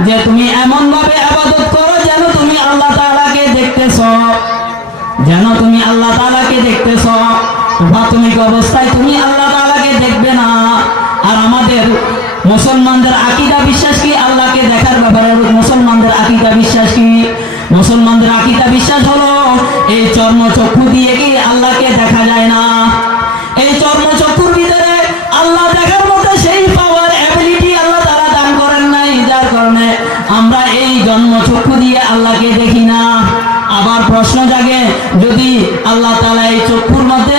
যে তুমি এমন ভাবে আবাদত করো যেন তুমি আল্লাহ তাআলাকে দেখতেছ। যেন তুমি আল্লাহ তাআলাকে দেখতেছ। প্রাথমিক অবস্থায় তুমি আল্লাহ তাআলাকে দেখবে না? আর আমাদের মুসলমানদের আকীদা বিশ্বাস কি আল্লাহকে দেখার ব্যাপারে? মুসলমানদের আকীদা বিশ্বাস কি? মুসলমানদের আকীদা বিশ্বাস হলো, এই চর্ম চক্ষু দিয়ে কি আল্লাহকে দেখা যায় না? এই চর্ম যদি আল্লাহ তালা এই চক্ষুর মধ্যে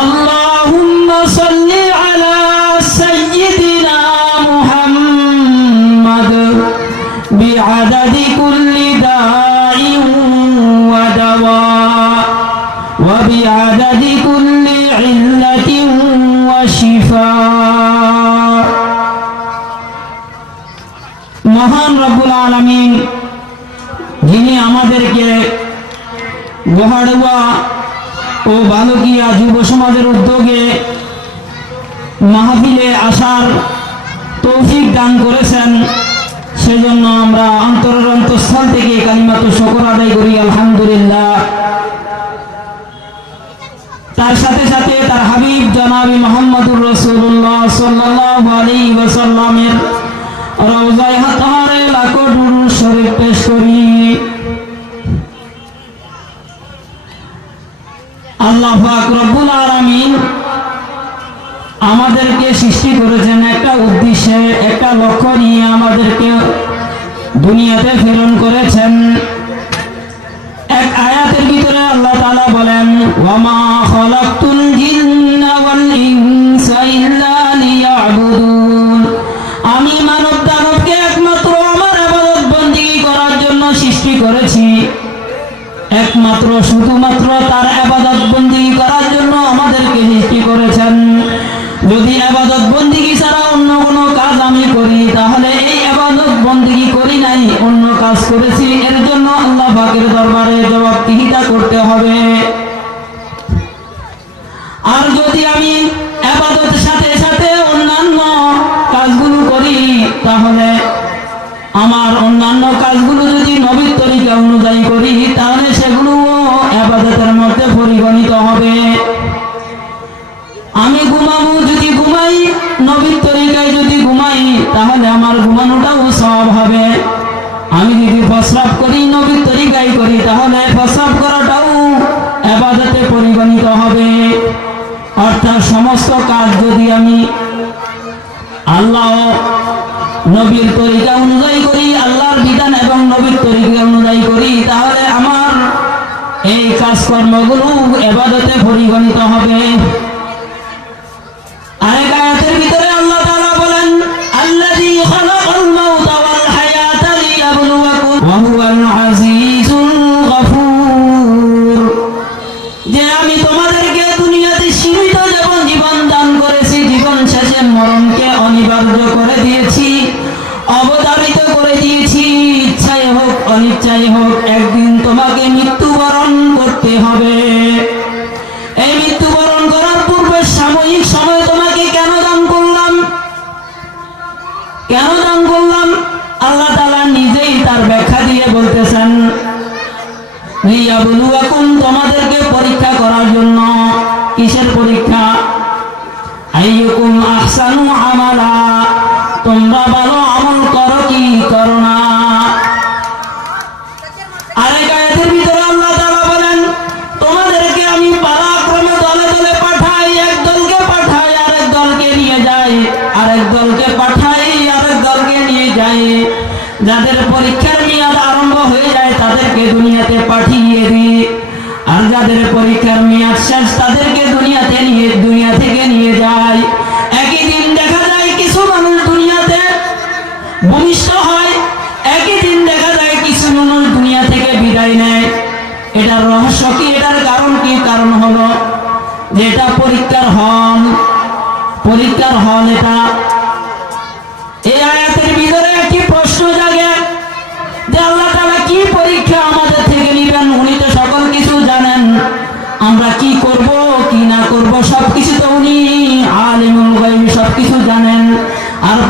اللهم صل على سيدنا محمد بعدد كل داء ودواء وبعدد كل علة وشفاء মহান রব্বুল আলামিন যিনি আমাদেরকে গোহাড়ুয়া ও বালকিয়া যুব সমাজের উদ্যোগে মাহফিলে আসার তৌফিক দান করেছেন। সেজন্য আমরা অন্তরের অন্তঃস্থল থেকে কালিমাত শকর আদায় করি, আলহামদুলিল্লাহ। তার সাথে সাথে তার হাবিব জনাবি মোহাম্মদুর রসুল্লাহ সাল্লাল্লাহু আলাইহি ওয়াসাল্লামের রওজায় হাতারে লাখো শরীফ পেশ করি। আমাদেরকে সৃষ্টি করেছেন একটা উদ্দেশ্যে, একটা লক্ষ্য নিয়ে আমাদেরকে দুনিয়াতে প্রেরণ করেছেন। এক আয়াতের ভিতরে আল্লাহ তালা বলেন আমি মানব একমাত্র আমার করার জন্য সৃষ্টি করেছি। একমাত্র, শুধুমাত্র তার হবে। সমস্ত কাজ যদি আমি আল্লাহ নবীর তরিকা অনুযায়ী করি, আল্লাহর বিধান এবং নবীর তরিকা অনুযায়ী করি, তাহলে আমার এই কাজকর্মগুলো এবাদতে পরিগণিত হবে। মৃত্যুবরণ দুনিয়াতে পাঠিয়ে দিই আর যাদের পরীক্ষার মেয়াদ শেষ, তাদেরকে দুনিয়াতে নিয়ে, দুনিয়া থেকে নিয়ে যায়। একই দিন দেখা যায় কিছু মানুষ দুনিয়াতে ভূমিষ্ঠ হয়। একই দিন দেখা যায় কিছু মানুষ দুনিয়া থেকে বিদায় নেয়। এটার রহস্য কি? এটার কারণ কি? কারণ হলো যে এটা পরীক্ষার হল পরীক্ষার হল এটা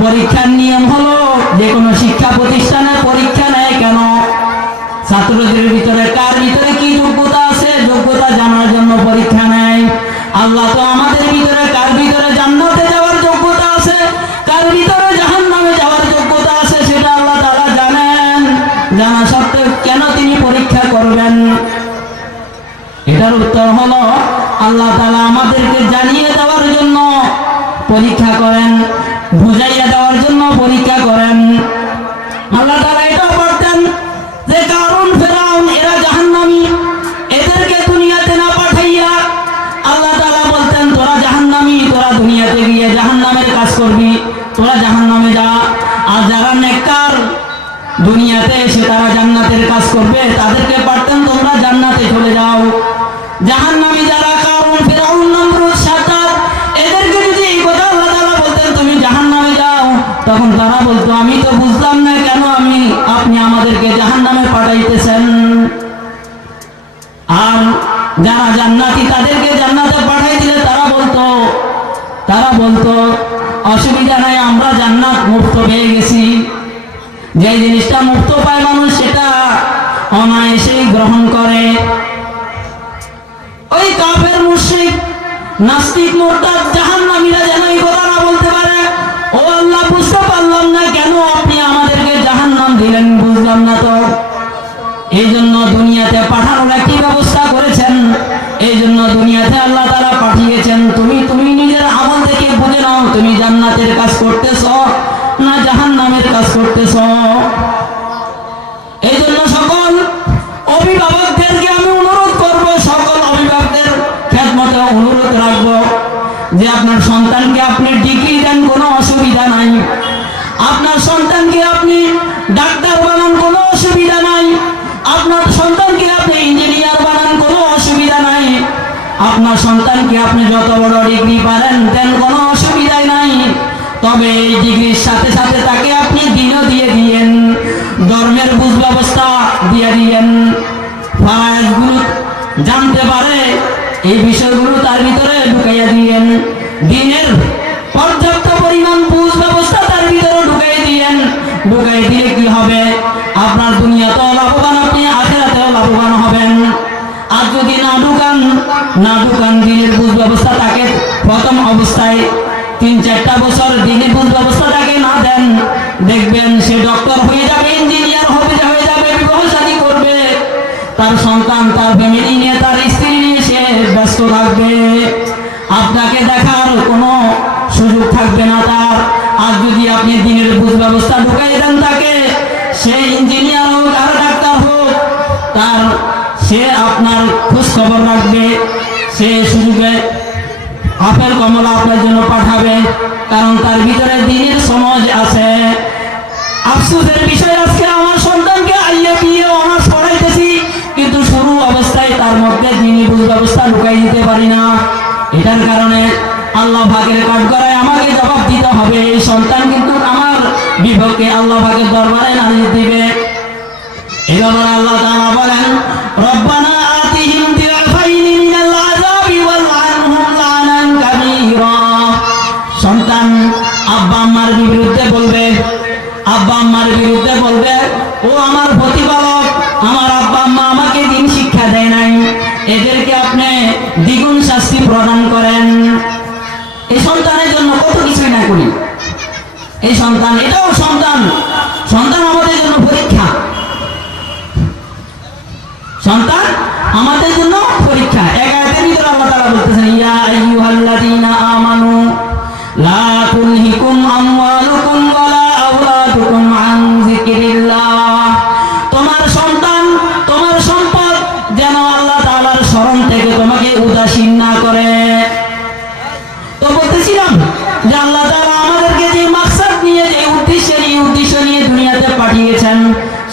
পরীক্ষার নিয়ম হলো যে কোনো শিক্ষা প্রতিষ্ঠানে পরীক্ষা নেয় কেন? ছাত্রদের ভিতরে কার ভিতরে কি যোগ্যতা আছে? যোগ্যতা জানার জন্য পরীক্ষা নেয়। আল্লাহ তো আমাদের ভিতরে কার ভিতরে জান্নাতে যাওয়ার যোগ্যতা আছে? কার ভিতরে জাহান্নামে যাওয়ার যোগ্যতা আছে সেটা আল্লাহ তাআলা জানেন। জানা সত্ত্বেও কেন তিনি পরীক্ষা করবেন? এটার উত্তর হলো, আল্লাহ তালা আমাদেরকে জানিয়ে দেওয়ার জন্য পরীক্ষা করেন। পরীক্ষা করেন। আল্লাহ তাআলা এটাও বলতেন যে কারণ ফেরাউন, এরা জাহান্নামী। এদেরকে দুনিয়াতে না পাঠাইয়া আল্লাহ তাআলা বলতেন, তোরা জাহান্নামী, তোরা দুনিয়াতে গিয়ে জাহান্নামের কাজ করবি, তোরা জাহান্নামে যা। আর যারা নেককার, দুনিয়াতে এসে তারা জান্নাতের কাজ করবে, তাদেরকে পারতেন তোমরা জান্নাতে চলে যাও। জাহান্নামী যারা তখন তারা বলতো, আমি তো বুঝলাম না কেন আমি, আপনি আমাদেরকে জাহান্নামে পাঠাইতেছেন। আর যারা জান্নাতি তাদেরকে জান্নাতে পাঠাই দিলে তারা বলতো তারা বলতো, অসুবিধা নাই, আমরা জান্নাত মুক্ত পেয়ে গেছি। যে জিনিসটা মুক্ত পায় মানুষ সেটা অনায়াসেই গ্রহণ করে। ওই কাফের মুশরিক, নাস্তিক, মোরতাদ পাঠানোর একটি ব্যবস্থা করেছেন? এই জন্য দুনিয়াতে আল্লাহ তারা পাঠিয়েছেন। তুমি তুমি নিজের আমল থেকে বুঝে নাও, তুমি জান্নাতের কাজ করতেছ না জাহান্নামের কাজ করতেছ? এই জন্য সকল অভিভাবকদেরকে আমি অনুরোধ করব, সকল অভিভাবকদের খেদমতে অনুরোধ রাখব যে আপনার সন্তানকে আপনি সন্তানকে আপনি যত বড় ডিগ্রি পারেন দেন কোনো অসুবিধাই নাই। তবে এই ডিগ্রির সাথে সাথে তাকে আপনি দিনও দিয়ে দিয়েন, ধর্মের বুঝ ব্যবস্থা দিয়ে দিয়েন। জানতে পারে, এই বিষয়গুলো তার ভিতরে ব্যবস্থা ঢুকাই দেন তাকে। সে ইঞ্জিনিয়ার হোক আর ডাক্তার হোক, তার সে আপনার খোঁজ খবর রাখবে, সে সুযোগে আপেল, কমলা আপনার জন্য পাঠাবে, কারণ তার ভিতরে দিনের সমাজ আছে। আফসোসের বিষয় আজকে আমার সন্তানকে আইয়া বিয়ে অনার্স পড়াইতেছি, কিন্তু শুরু অবস্থায় তার মধ্যে দিনই বুঝ ব্যবস্থা ঢুকাই দিতে পারি না। এটার কারণে আল্লাহ ভাগের কাঠ করায় আমাকে জবাব দিতে হবে, এই সন্তান কিন্তু আমার বিভক্তি আল্লাহ ভাগের দরবারে নাজির দিবে। এবার আল্লাহ তাআলা বলেন, রব্বানা আতিহিম মিনাল আযাবি ওয়াল আনহুম লানান কাবীরা। সন্তান আব্বা আম্মার বিরুদ্ধে বলবে, আব্বা আম্মার বিরুদ্ধে বলবে, ও আমার প্রতিপালক সন্তান এটাও সন্তান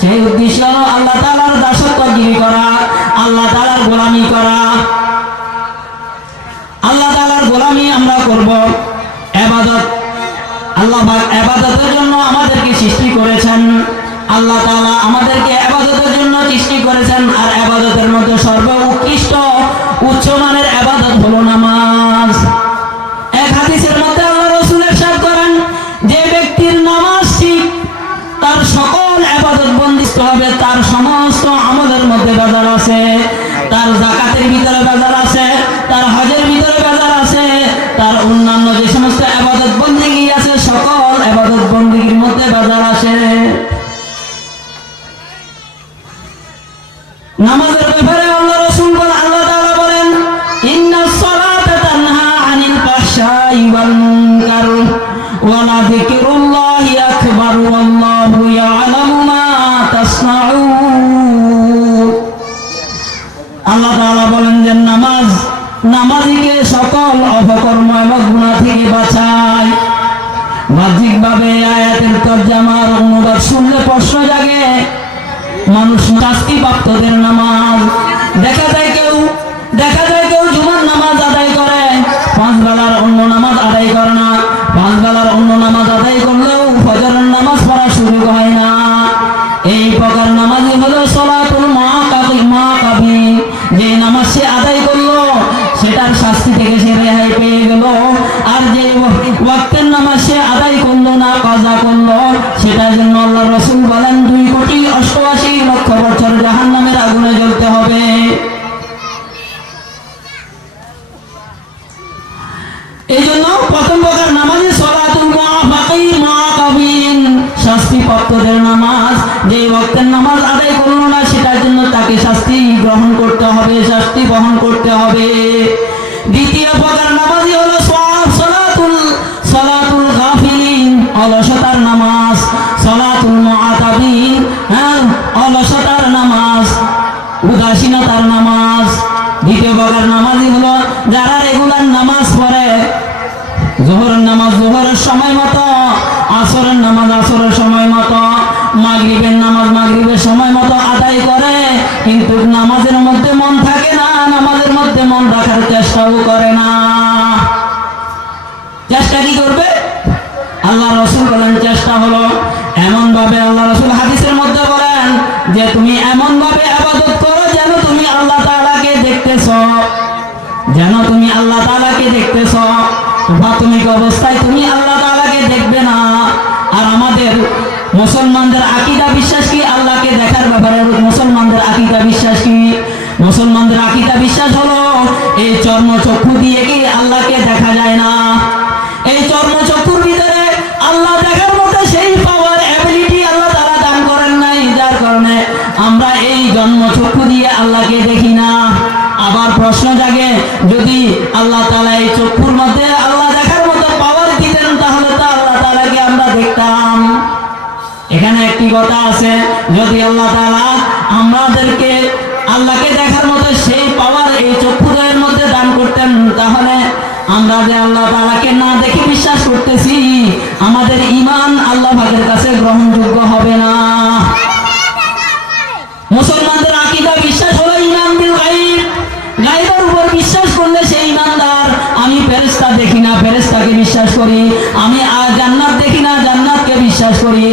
সেই উদ্দেশ্য আল্লাহ দাসত্ব দাসত্বগিরি করা, আল্লাহ তালার গোলামি করা। আল্লাহ তালার গোলামি আমরা করব। এবাদত, আল্লাহ এবাদতের জন্য আমাদেরকে সৃষ্টি করেছেন। আল্লাহ তালা আমাদেরকে এবাদতের জন্য সৃষ্টি করেছেন আর সকল প্রাথমিক অবস্থায় তুমি আল্লাহ তালাকে দেখবে না। আর আমাদের মুসলমানদের আকিদা বিশ্বাস কি? আল্লাহকে দেখার ব্যাপারে মুসলমানদের আকিদা বিশ্বাস কি? মুসলমানদের আকিদা বিশ্বাস হলো, এই চর্ম একটি আছে, যদি আল্লাহ তাআলা আমাদেরকে আল্লাহকে দেখার মতো সেই পাওয়ার এই চক্ষুদয়ের মধ্যে দান করতেন, তাহলে আমরা যে আল্লাহ তাআলাকে না দেখে বিশ্বাস করতেছি, আমাদের ঈমান আল্লাহ পাকের কাছে গ্রহণযোগ্য হবে না। মুসলমানদের আকীদা বিশ্বাস হলো ঈমান বিল গায়ব। উপর বিশ্বাস করলে সেই ঈমানদার, আমি ফেরেশতা দেখি না, ফেরেশতাকে বিশ্বাস করি, আমি জান্নাত দেখি না জান্নাতকে বিশ্বাস করি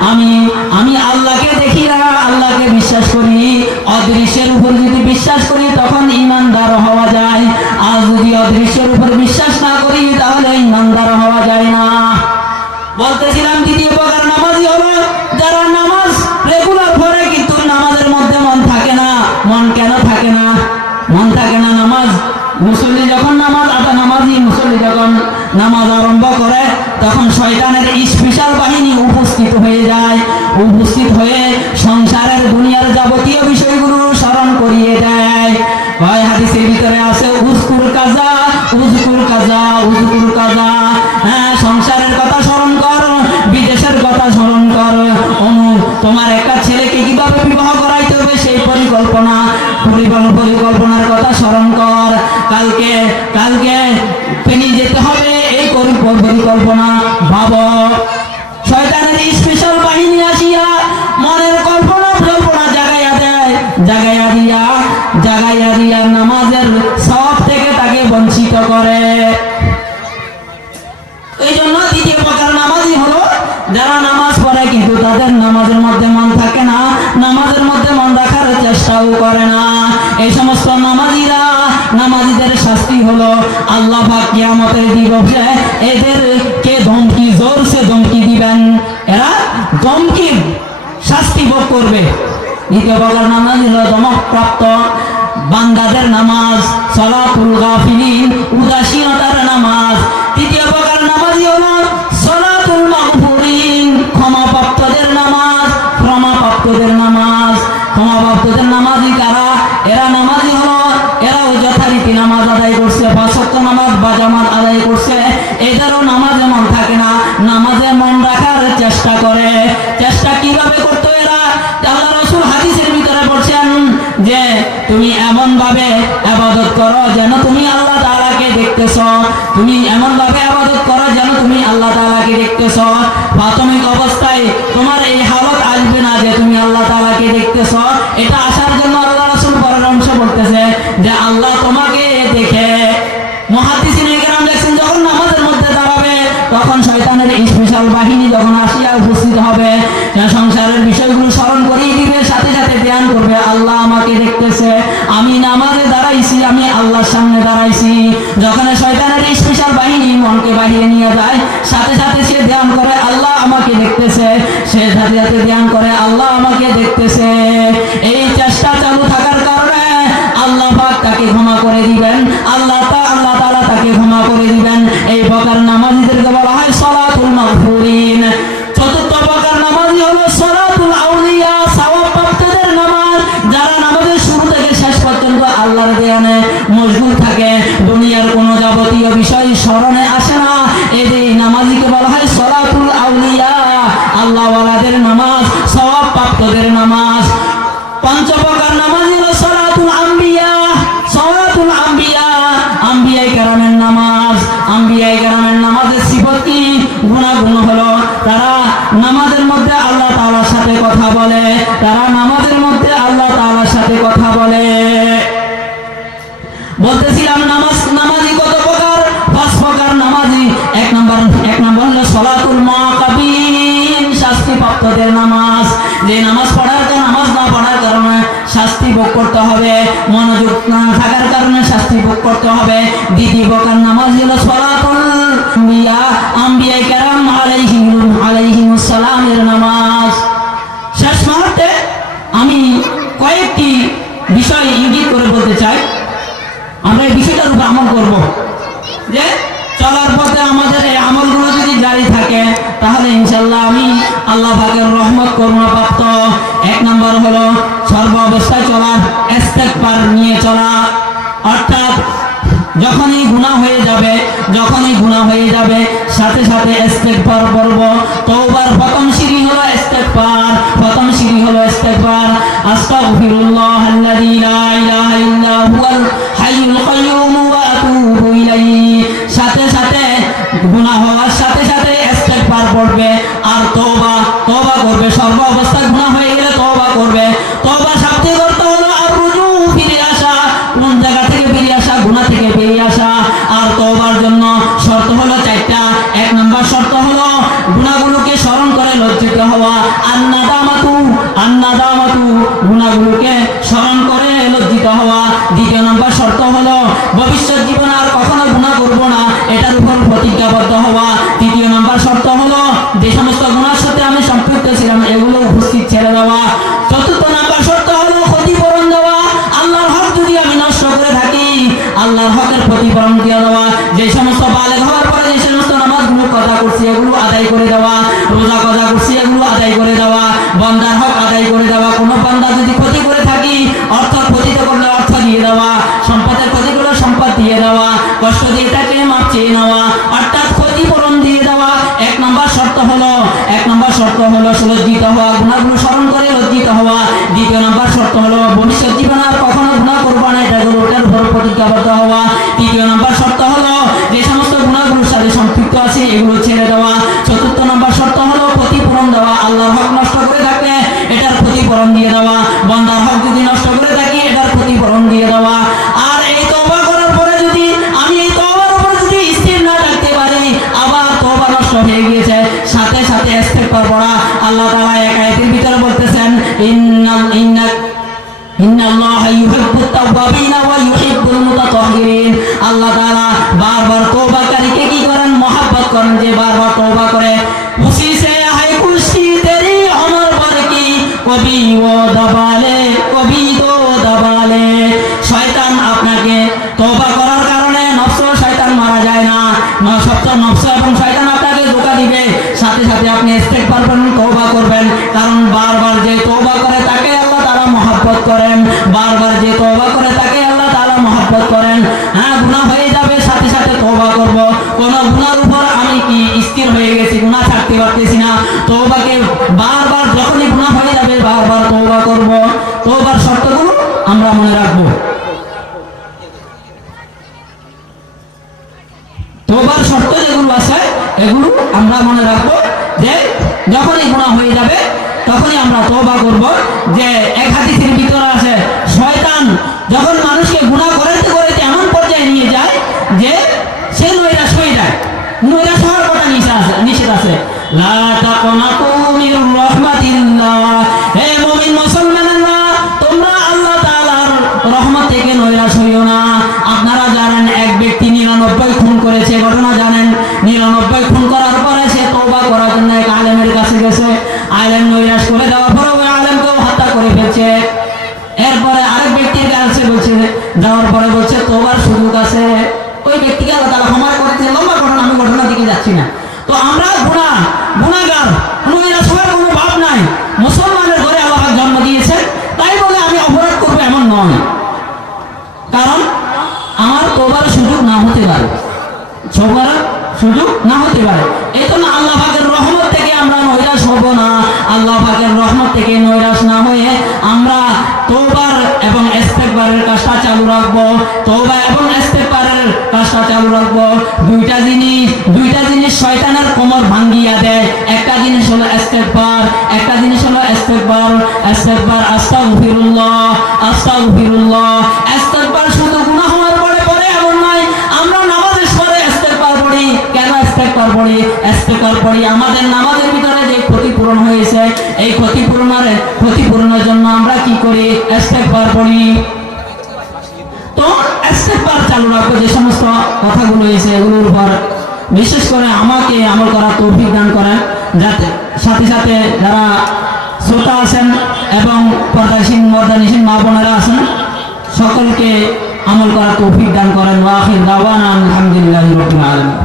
আমি আমি আল্লাহকে দেখি না আল্লাহকে বিশ্বাস করি। অদৃশ্যের উপর যদি বিশ্বাস করি, তখন ঈমানদার হওয়া যায়। আর যদি অদৃশ্যের উপর বিশ্বাস না করি, তাহলে ঈমানদার হওয়া যায় না। বলতেছিলাম, দ্বিতীয় প্রকার নামাজই হলো, যারা নামাজ রেগুলার কিন্তু নামাজের মধ্যে মন থাকে না। মন কেন থাকে না? মন থাকে না নামাজ। মুসল্লি যখন নামাজ আদা নামাজি মুসল্লি যখন নামাজ আরম্ভ করে তখন শয়তানের স্পেশাল বাহিনী উপস্থিত হয়ে যায়, উপস্থিত হয়ে সংসারের দুনিয়ার যাবতীয় বিষয়গুলো স্মরণ করিয়ে দেয়। হয় হাদিসের ভিতরে আছে উজকুর কাজা উজকুর কাজা উজকুর কাজা হ্যাঁ সংসারের কথা স্মরণ কর, বিদেশের কথা স্মরণ কর। অনু, তোমার একটা ছেলেকে কীভাবে বিবাহ করাইতে হবে সেই পরিকল্পনা পরিকল্পনা পরিকল্পনার কথা স্মরণ কর। কালকে কালকে ফেনি যেতে হবে, এই পরিকল্পনা দিলেন নামাজের সব থেকে তাকে বঞ্চিত করে। এই জন্য দ্বিতীয় প্রকার নামাজই হলো, যারা নামাজ পড়ে কিন্তু তাদের নামাজের মধ্যে মন থাকে না, নামাজের মধ্যে মন রাখার চেষ্টাও করে না। এই সমস্ত নামাজিরা, নামাজিদের শাস্তি হলো আল্লাহ বা কিয়ামতের দিবসে এদেরকে ধমকি জোর সে ধমকি দিবেন। এরা ধমকি শাস্তি ভোগ করবে। দ্বিতীয় প্রকার নামাজিরা ধমক প্রাপ্ত বান্দাদের নামাজ, সলাতুল গাফিলিন, উদাসীনতার নামাজ, তৃতীয় প্রকার নামাজই হলো সলাতুল মাগফুরিন, ক্ষমাপ্রাপ্তদের নামাজ ক্ষমাপ্রাপ্তদের নামাজ। ক্ষমাপ্রাপ্তদের নামাজই কারা? এরা নামাজই হলো, এরাও যথারীতি নামাজ আদায় করছে সত্য নামাজ বা জামাত আদায় করছে। এদেরও নামাজে মন থাকে না, নামাজে মন রাখার চেষ্টা করে। চেষ্টা কীভাবে করতো এরা? আল্লাহ রসুল হাদিসের ভিতরে বলছেন যে, তুমি ভাবে আবাদত করো যেন তুমি আল্লাহ তাআলাকে দেখতেছ। তুমি এমন ভাবে আবাদত করো যেন তুমি আল্লাহ তাআলাকে দেখতেছ। প্রাথমিক অবস্থায় তোমার এই হালত আসবে না যে তুমি আল্লাহ তাআলাকে দেখতেছ। এটা আসার জন্য আল্লাহ রসুল পরামর্শ বলতেছে যে আল্লাহ তোমাকে দেখে। বাহিনী যখন আসিয়া উপস্থিত হবে সংসারের বিষয়গুলো স্মরণ করিয়ে দিবে, সাথে সাথে ধ্যান করবে, আল্লাহ আমাকে দেখতেছে। আল্লাহর সামনে দাঁড়াইছি। যখন শয়তানের স্পেশাল বাহিনী মনকে বাহিরে নিয়ে যায়, সাথে সাথে সে ধ্যান করে, আল্লাহ আমাকে দেখতেছে। সে সাথে সাথে ধ্যান করে, আল্লাহ আমাকে দেখতেছে। এই চেষ্টা চালু থাকার কারণে শাস্তি ভোগ করতে হবে। দ্বিতীয় প্রকার নামাজ হলো সলাতুল আম্বিয়া আম্বিয়া কেরাম আলাইহিম আলাইহিমুস সালামের নামাজ। শেষ মুহূর্তে আমি কয়েকটি বিষয় ইঙ্গিত করে বলতে চাই। আমরা এই বিষয়টার উপর আমল করব। যে চলার পথে আমাদের এই আমলগুলো যদি জারি থাকে, তাহলে ইনশাল্লাহ আমি আল্লাহ পাকের রহমত করুণা এক নম্বর হলো সর্ব অবস্থায় চলার পার নিয়ে যখনই গুণা হয়ে যাবে, যখনই গুণা হয়ে যাবে, সাথে সাথে ইস্তেগফার করব। তওবার প্রথম সিঁড়ি হলো ইস্তেগফার, প্রথম সিঁড়ি হলো ইস্তেগফার। আস্তাগফিরুল্লাহ আল্লাযী লা ইলাহা ইল্লা হুয়াল বন্দার হক আদায় করে দেওয়া। কোনো বান্দা যদি ক্ষতি করে থাকি অর্থ আল্লাহ তাআলা এক আয়াতের ভিতরে বলতেছেন ইন্নাল ইন্না, ইন্নাল্লাহা ইউহিব্বুত তাওয়াবিন ওয়া ইউহিব্বুল মুতাতাহহিরিন আল্লাহ তাআলা বারবার তওবাকারীকে কি করেন? মহব্বত করেন যে বারবার তওবা করে, খুশি হায় খুশি তেরি অমর কি? কবি ও দবালে, কবি দো দবালে। শয়তান আপনাকে তওবা করার কারণে নফস শয়তান মারা যায় না। নফস এবং শয়তান আপনাকে ধোকা দিবে। সাথে সাথে আপনি ইস্তেগফার করবেন তওবা করবেন কারণ বারবার যে তওবা করে তাকে আল্লাহ তাআলা মহব্বত করেন, বারবার যে তওবা করে তাকে আল্লাহ তাআলা মহব্বত করেন। হ্যাঁ গুনাহ হয়ে যাবে, সাথে সাথে তওবা করব। কোন গুনার উপর আমি কি স্থির হয়ে গেছি, গুনাহ ছাড়তে পারতেছি না। তওবাকে বারবার যখনই গুনাহ হয়ে যাবে, বারবার তওবা করব। তওবার শর্তগুলো আমরা মনে রাখব। তোবার শর্ত যেগুলো আছে, এগুলো আমরা মনে রাখব যে যখনই গুণা হয়ে যাবে তখনই আমরা তোবা করব যে এক হাদিসের ভিতরে আছে, শয়তান যখন মানুষকে গুণা করাইতে করাইতে এমন পর্যায়ে নিয়ে যায় যে শয়তানের কোমর ভাঙ্গিয়া দেয়। একটা জিনিস হলো ইস্তেগফার একটা জিনিস হলো ইস্তেগফার ইস্তেগফার আস্তাগফিরুল্লাহ আস্তাগফিরুল্লাহ। ইস্তেগফার শুধু গুনাহ হওয়ার পরে পরে এমন নয়, আমরা নামাজের পরে ইস্তেগফার পড়ি। কেন ইস্তেগফার পড়ি? ইস্তেগফার পড়ি আমাদের নামাজের ভিতরে যে ক্ষতিপূরণ হয়েছে, এই ক্ষতিপূরণের ক্ষতিপূরণের জন্য আমরা কি করি? ইস্তেগফার পড়ি। তো ইস্তেগফার চালু রাখব যে সমস্ত কথাগুলো এসে এগুলোর উপর বিশেষ করে আমাকে আমল করা তৌফিক দান করেন, যাতে সাথে সাথে যারা শ্রোতা আছেন এবং পর্দাসীন মর্দানিসীন মা বোনেরা আছেন, সকলকে আমল করা তৌফিক দান করেন। ওয়াহিদ দাওয়ান আলহামদুলিল্লাহ রবিন আলামিন।